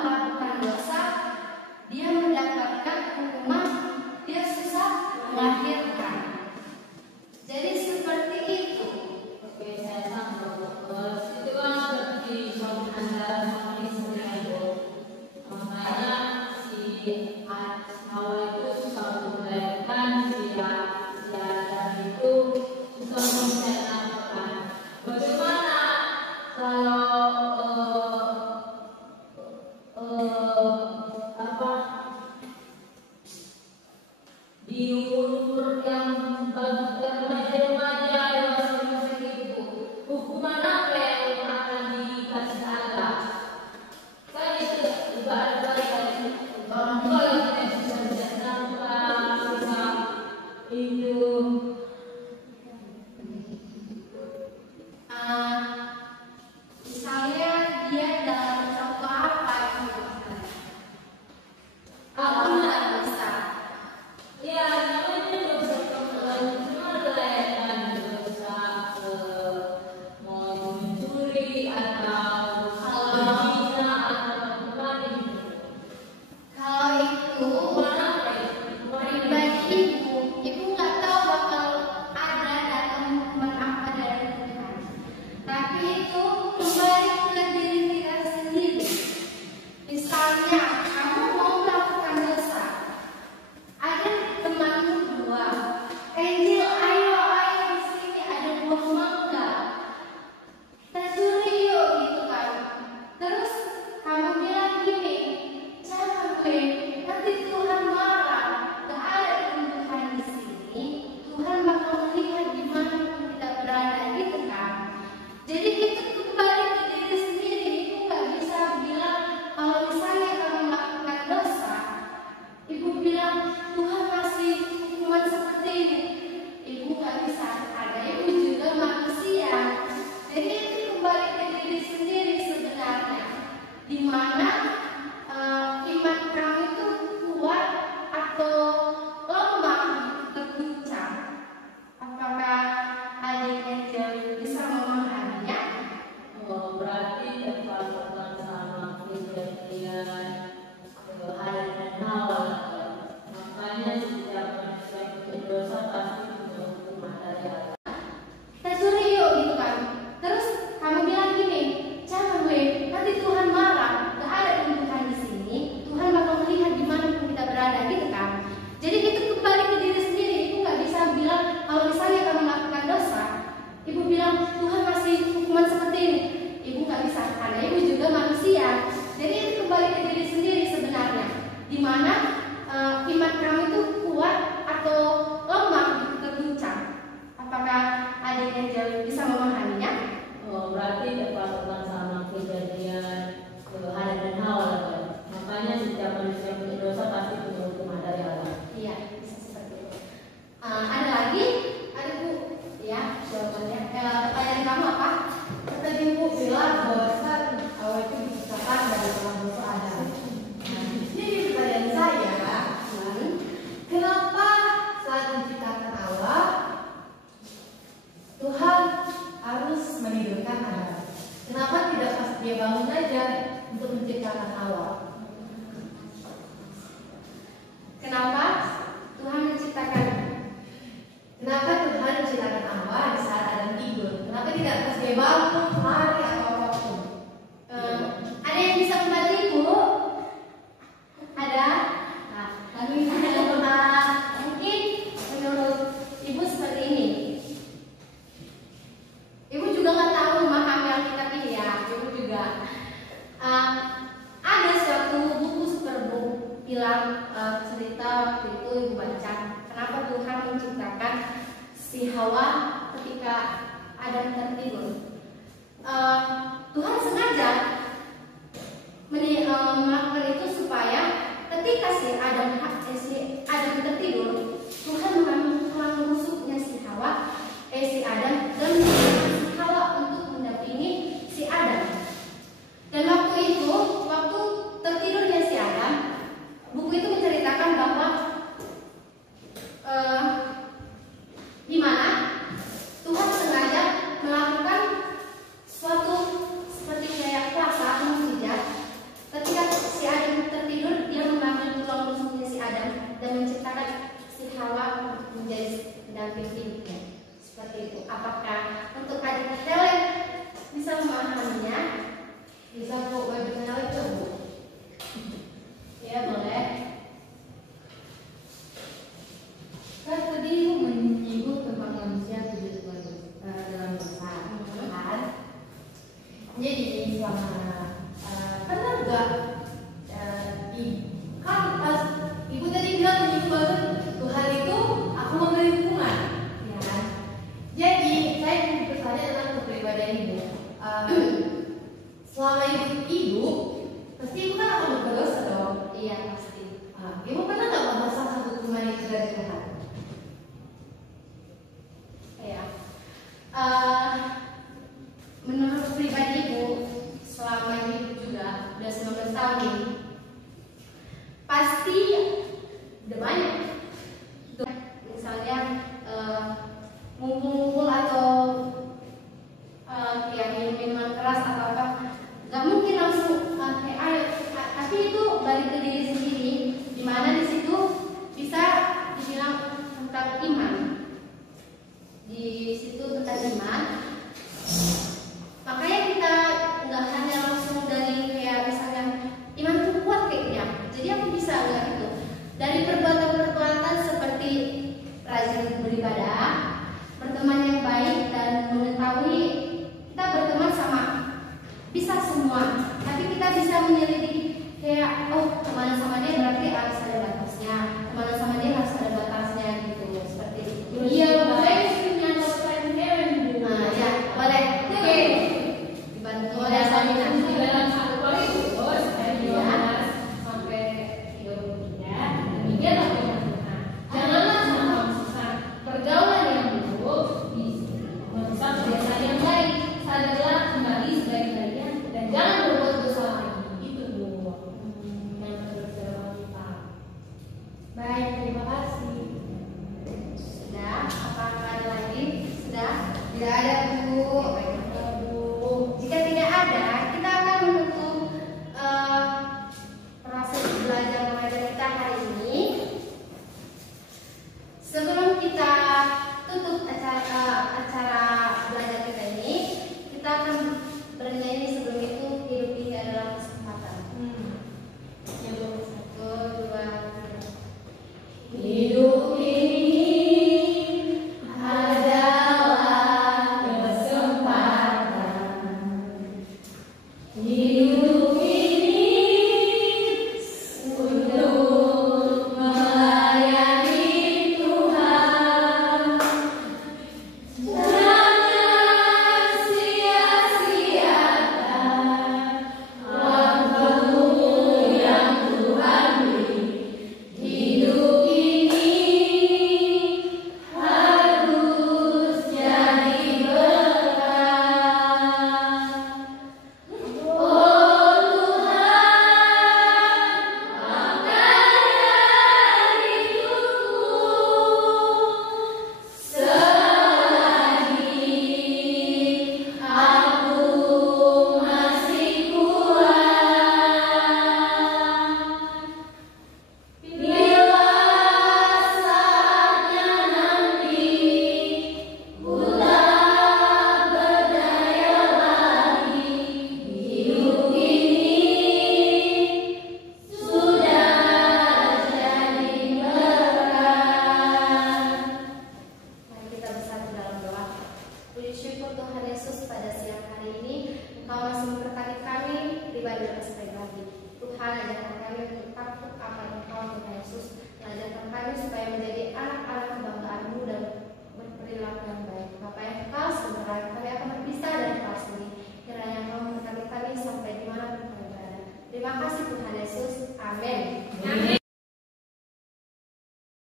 melakukan dosa, dia mendapatkan hukuman, dia susah melahirkan. Jadi seperti itu. Oke, saya sanggup. Itu kan seperti suami antara suami istri itu. Makanya si Hawa itu susah untuk melahirkan, si Adam itu susah untuk melahirkan. Bagaimana kalau di umur yang remaja yang masih itu, hukuman apa yang akan dikasih Allah? Kan itu ibarat orang tua yang tidak bisa tanpa bisa itu. Misalnya dia dalam contoh apa itu? Kalau nggak bisa, Ya, namanya dosa cuma kelainan dosa mau mencuri atau berzina atau apa gitu. kalau itu pribadi ibu nggak tahu bakal ada datang hukuman apa dari Tuhan. Tapi itu kembali ke diri kita sendiri. Misalnya kamu mau melakukan dosa, ada temanmu dua, Angel, ayo di sini ada buah mangga, kita curi yuk gitu kan. Terus kamu bilang gini, jangan gue, nanti Tuhan marah, gak ada kebutuhan di sini, Tuhan bakal melihat di mana kita berada gitu kan. Jadi itu kembali ke diri sendiri. Ibu nggak bisa bilang kalau misalnya kamu melakukan dosa, ibu bilang Tuhan kasih hukuman seperti ini. Ibu nggak bisa. Ada ibu juga manusia. Jadi itu kembali ke diri sendiri sebenarnya. Di mana iman kamu itu kuat atau lemah, terguncang. Apakah adik Angel bisa memahaminya? Berarti terpasang sama kejadian Adam dan Hawa. Makanya setiap manusia berdosa pasti punya hukuman dari Allah. Kita curi yuk gitu kan. Terus kamu bilang gini, jangan gue, nanti Tuhan marah, gak ada kebutuhan di sini, Tuhan bakal melihat di mana pun kita berada gitu kan. Jadi itu kembali ke diri sendiri. Ibu nggak bisa bilang kalau misalnya kamu melakukan dosa, ibu bilang Tuhan kasih hukuman seperti ini. Ibu nggak bisa, karena ibu juga manusia. Jadi itu kembali ke diri sendiri sebenarnya. Di mana iman kamu itu kuat atau lemah, terguncang. Apakah adik Angel bisa memahaminya? Berarti terpasang sama kejadian Adam dan Hawa. Makanya setiap manusia berdosa pasti punya hukuman dari Allah. Iya, bisa seperti itu. Ada lagi? Ada Bu? Ya, jawabannya. Pertanyaan kamu apa? Tadi Ibu bilang bahwasan Hawa itu diciptakan dari dalam dosa Adam. Jadi pertanyaan saya, kenapa saat menciptakan Hawa Tuhan harus menidurkan Adam? Kenapa tidak pas dia bangun aja untuk menciptakan Hawa? Kenapa Tuhan menciptakan? Kenapa Tuhan menciptakan Hawa di saat Adam tidur? Kenapa tidak pas dia bangun, lari atau apapun? Ada yang bisa membantu Ibu? Ada? Nah, lalu Ibu mungkin menurut Ibu seperti ini. Ibu juga nggak tahu memahami Alkitab ini ya. Ibu juga ada suatu buku Superbook bilang cerita waktu itu Ibu baca kenapa Tuhan menciptakan si Hawa ketika Adam tertidur. Tuhan sengaja melakukan itu supaya ketika si Adam tertidur, Tuhan mengambil tulang rusuknya si Adam dan menggunakan si Hawa untuk mendampingi si Adam. Dan waktu itu, waktu tertidurnya si Adam, buku itu menceritakan bahwa di mana Tuhan sengaja melakukan suatu seperti kayak puasa, mukjizat ketika pribadi lepas pribadi. Tuhan ajarkan kami untuk takut akan Engkau Tuhan Yesus. Ajarkan kami supaya menjadi